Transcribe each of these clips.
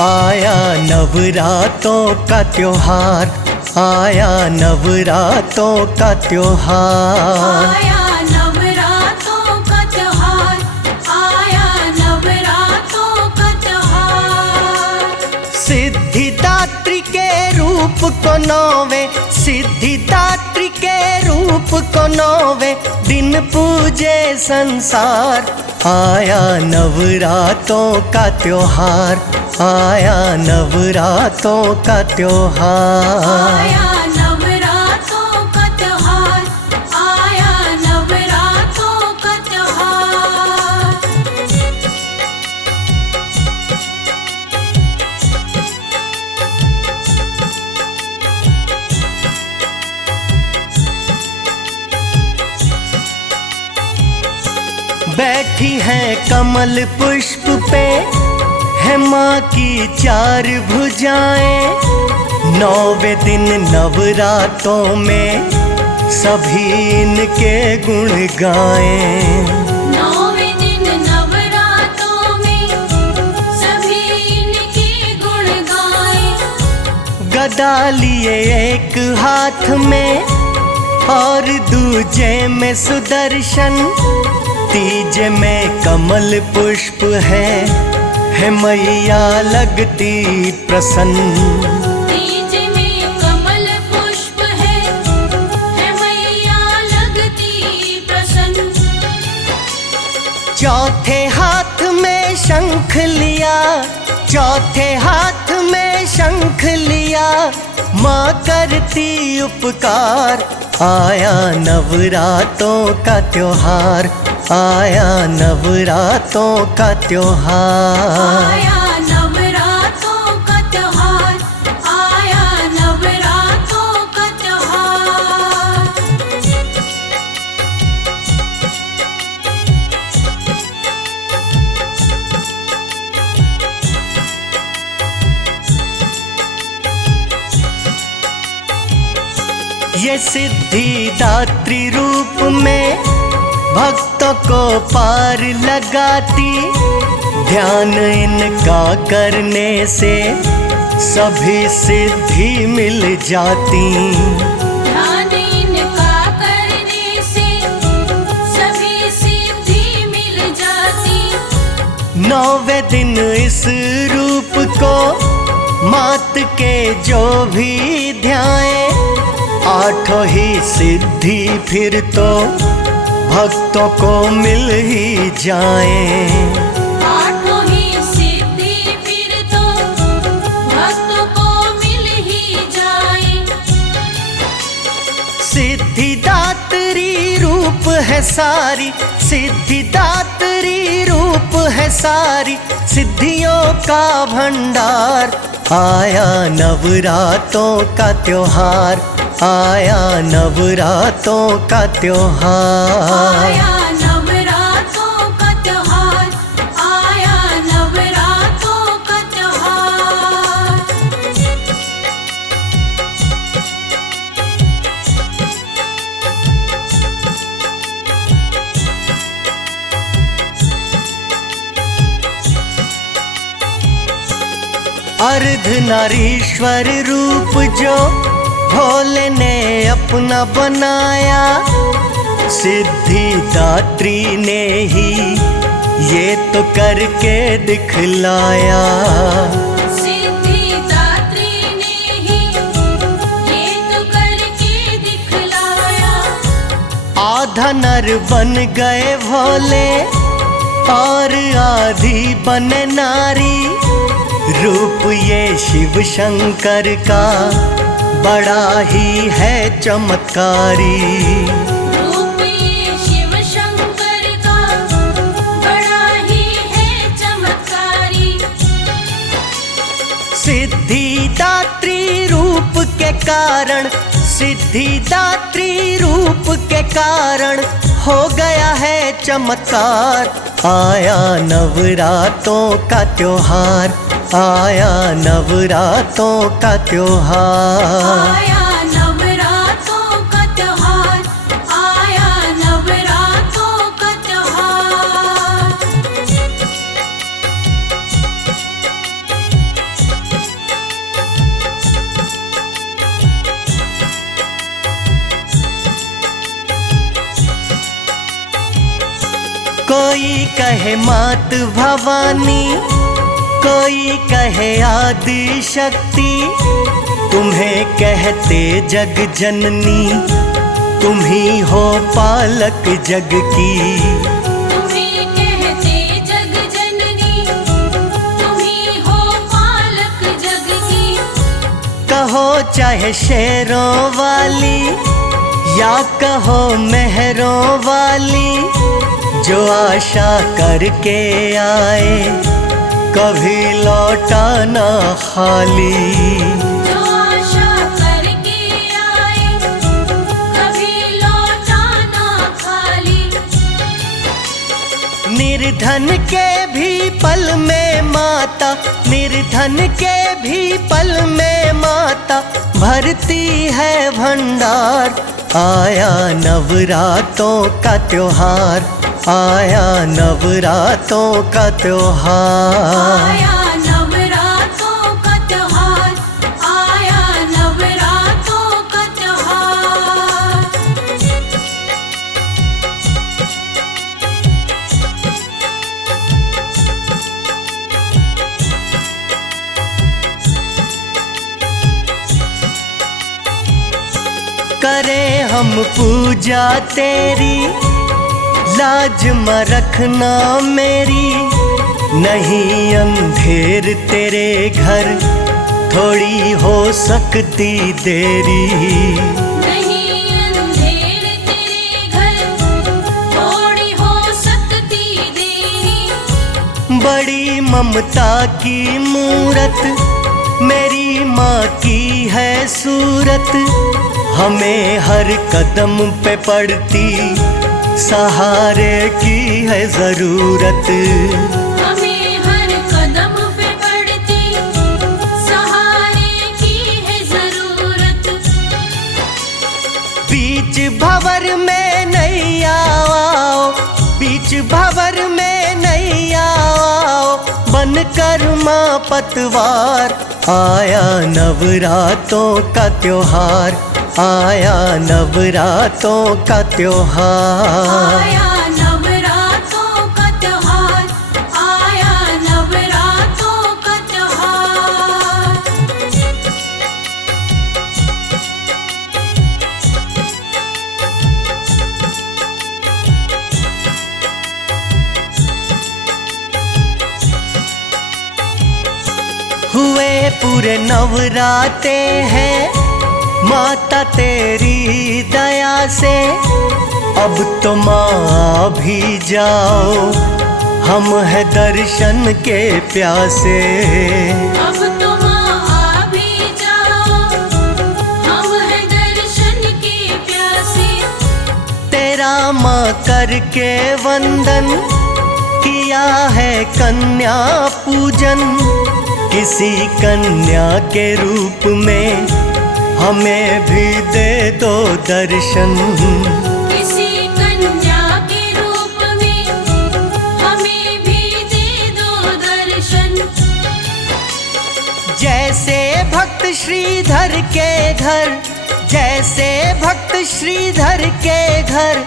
आया नवरातों का त्योहार, आया नवरातों का त्योहार। आया नवरातों का त्योहार, आया नवरातों का त्योहार। सिद्धिदात्री के रूप को नौवे, सिद्धिदात्री के रूप को नौवे दिन पूजे संसार। आया नवरातों का त्योहार, आया नवरातों का त्योहार। आया नवरातों का त्योहार, आया नवरातों का त्योहार। बैठी हैं कमल पुष्प पे, है माँ की चार भुजाएं। नौवे दिन नवरातों में सभी इनके गुण गाएं। नौवे दिन नवरातों में सभी इनके गुण गाएं। गदा लिए एक हाथ में और दूजे में सुदर्शन, तीजे में कमल पुष्प है मैया लगती प्रसन्न। तीज में कमल पुष्प है मैया लगती प्रसन्न। चौथे हाथ में शंख लिया, चौथे हाथ में शंख लिया, माँ करती उपकार। आया नवरातों का त्योहार, आया नवरातों का त्योहार। आया नवरातों का त्योहार, आया नवरातों का त्योहार। ये सिद्धिदात्री रूप में भक्तों को पार लगाती, ध्यान इनका करने से सभी सिद्धि मिल जाती। ध्यान इनका करने से सभी सिद्धि मिल जाती। नौवे दिन इस रूप को मात के जो भी ध्याए, आठों ही सिद्धि फिर तो भक्तों को मिल ही जाए। आठों ही सिद्धि फिर तो भक्तों को मिल ही जाए। सिद्धिदात्री रूप है सारी, सिद्धिदात्री रूप है सारी, सिद्धियों का भंडार। आया नवरातों का त्योहार, आया नवरातों का त्योहार। आया नवरातों का त्योहार, आया नवरातों का त्योहार। अर्धनारीश्वर रूप जो भोले ने अपना बनाया, सिद्धिदात्री ने ही ये तो करके दिखलाया। सिद्धिदात्री ने ही ये तो करके दिखलाया। आधा नर बन गए भोले और आधी बने नारी, रूप ये शिव शंकर का बड़ा ही है चमत्कारी। रूप ये शिव शंकर का बड़ा ही है चमत्कारी। सिद्धिदात्री रूप के कारण, सिद्धिदात्री रूप के कारण हो गया है चमत्कार। आया नवरातों का त्योहार, आया नवरातों का त्योहार। आया नवरातों का त्योहार, आया नवरातों का त्योहार। कहे मात भवानी, कोई कहे आदि शक्ति, तुम्हें कहते जग जननी, तुम ही हो पालक जग की। तुम्हें कहते जग जननी, तुम ही हो पालक जग की। कहो चाहे शेरों वाली या कहो मेहरों वाली, जो आशा करके आए कभी लौटा ना खाली। जो आशा करके आए कभी लौटा ना खाली। निर्धन के भी पल में माता, निर्धन के भी पल में माता, भरती है भंडार। आया नवरातों का त्योहार, आया नवरातों का त्योहार। आया नवरातों का त्योहार, आया नवरातों का त्योहार। करें हम पूजा तेरी, लाज म रखना मेरी, नहीं अंधेर तेरे घर थोड़ी हो सकती देरी। नहीं अंधेर तेरे घर थोड़ी हो सकती देरी। बड़ी ममता की मूरत मेरी माँ की है सूरत, हमें हर कदम पे पड़ती सहारे की है जरूरत। हमें हर कदम पे पड़ती सहारे की है जरूरत। बीच भंवर में नहीं आओ, बीच भंवर में नहीं आओ, बनकर माँ पतवार। आया नवरातों का त्योहार, आया नवरातों का त्योहार। आया नवरातों का त्योहार, आया नवरातों का त्योहार। हुए पूरे नवराते हैं माता तेरी दया से, अब तो माँ भी जाओ, हम है दर्शन के प्यासे। अब तो माँ आ भी जाओ, हम है दर्शन के प्यासे। तेरा माँ करके वंदन किया है कन्या पूजन, किसी कन्या के रूप में हमें भी दे दो दर्शन। किसी कन्या के रूप में हमें भी दे दो दर्शन। जैसे भक्त श्रीधर के घर, जैसे भक्त श्रीधर के घर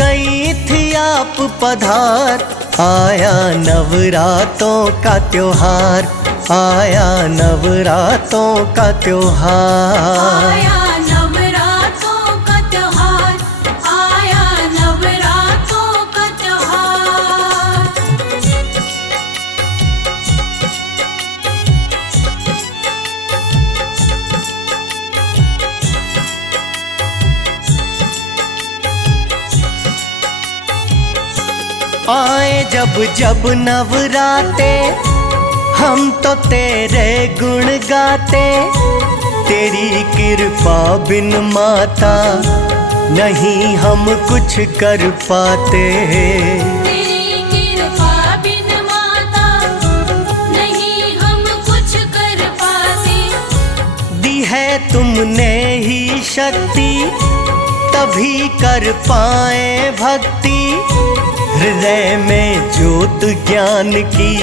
गई थी आप पधार। आया नवरातों का त्योहार, आया नवरातों का त्योहार। आया नवरातों का त्योहार, आया नवरातों का त्योहार। आए जब जब नवराते, हम तो तेरे गुण गाते, तेरी कृपा बिन माता नहीं हम कुछ कर पाते। तेरी कृपा बिन माता नहीं हम कुछ कर पाते। दी है तुमने ही शक्ति, तभी कर पाए भक्ति, हृदय में ज्योत ज्ञान की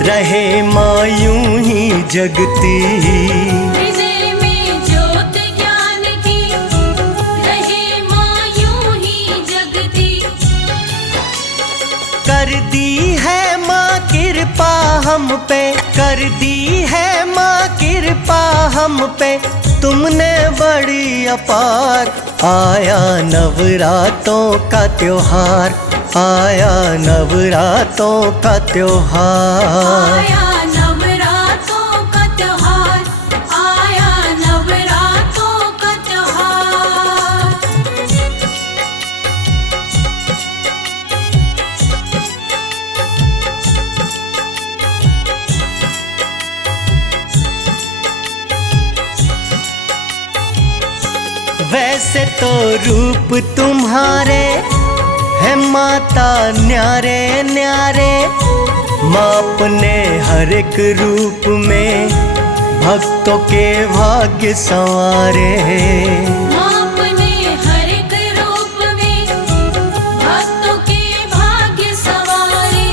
रहे माँ यूं ही जगती। हृदय में ज्योत ज्ञान की रहे माँ यूं ही जगती। कर कृपा हम पे कर दी है माँ कृपा हम पे, तुमने बड़ी अपार। आया नवरातों का त्योहार, आया नवरातों का त्योहार। आया नवरातों का त्योहार, आया नवरातों का त्योहार। वैसे तो रूप तुम्हारे है माता न्यारे न्यारे, माँ अपने हर एक रूप में भक्तों के भाग्य संवारे। माँ अपने हर एक रूप में भक्तों के भाग्य संवारे।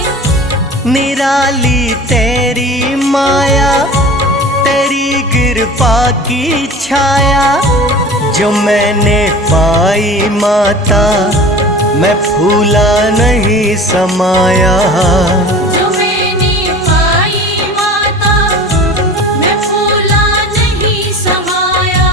निराली तेरी माया, तेरी कृपा की छाया, जो मैंने पाई माता मैं फूला नहीं समाया। जो मैंने पाई माता मैं फूला नहीं समाया।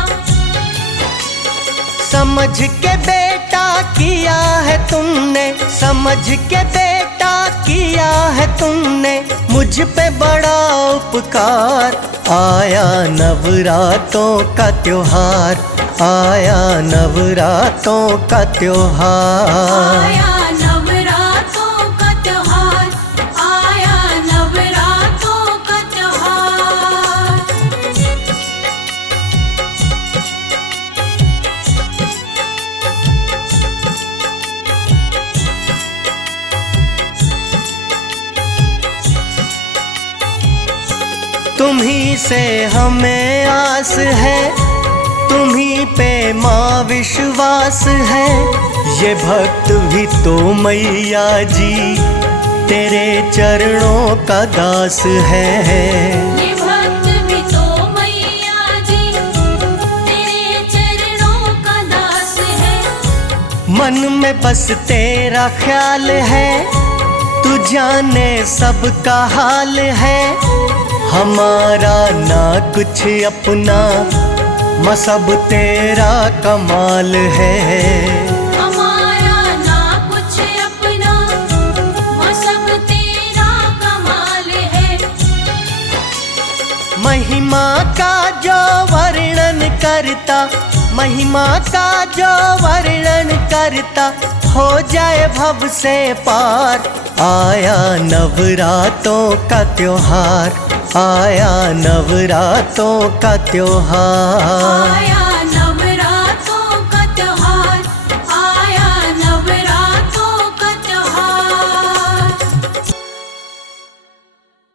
समझ के बेटा किया है तुमने, समझ के बेटा किया है तुमने, मुझ पे बड़ा उपकार। आया नवरातों का त्योहार, आया नवरातों का त्योहार। आया नवरातों का त्योहार, आया नवरातों का त्योहार। तुम्ही से हमें आस है, तुम्ही पे माँ विश्वास है। ये भक्त भी तो मैया जी तेरे चरणों का दास है। ये भक्त भी तो मैया जी तेरे चरणों का दास है। मन में बस तेरा ख्याल है, तू जाने सबका हाल है। हमारा ना कुछ अपना, माँ सब तेरा कमाल है। हमारा ना कुछ अपना, माँ सब तेरा कमाल है। महिमा का जो वर्णन करता, महिमा का जो वर्णन करता, हो जाए भव से पार। आया नवरातों का त्योहार, आया नवरातों का त्योहार। आया